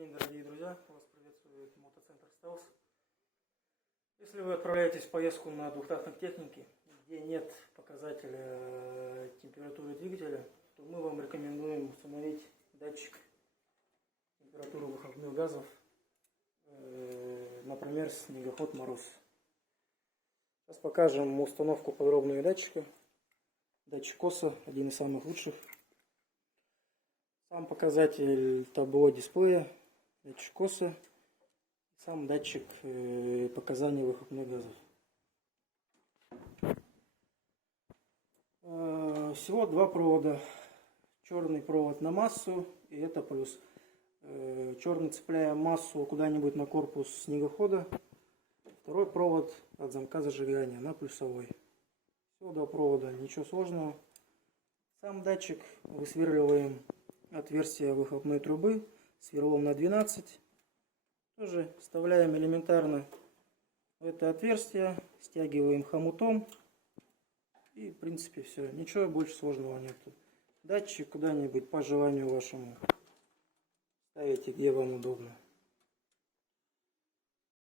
день, дорогие друзья! Вас приветствует мотоцентр Стелс. Если вы отправляетесь в поездку на двухтактной технике, где нет показателя температуры двигателя, то мы вам рекомендуем установить датчик температуры выхлопных газов, например, снегоход Мороз. Сейчас покажем установку подробную датчика. Датчик ОСА, один из самых лучших. Сам показатель табло дисплея, датчик ОСА, сам датчик показаний выхлопных газов. Всего два провода. Черный провод на массу, и это плюс. Черный цепляем массу куда-нибудь на корпус снегохода. Второй провод от замка зажигания на плюсовой. Всего два провода, ничего сложного. Сам датчик высверливаем отверстие выхлопной трубы сверлом на 12. Тоже вставляем элементарно в это отверстие, стягиваем хомутом. И в принципе все. Ничего больше сложного нету. Датчик куда-нибудь по желанию вашему ставите, где вам удобно.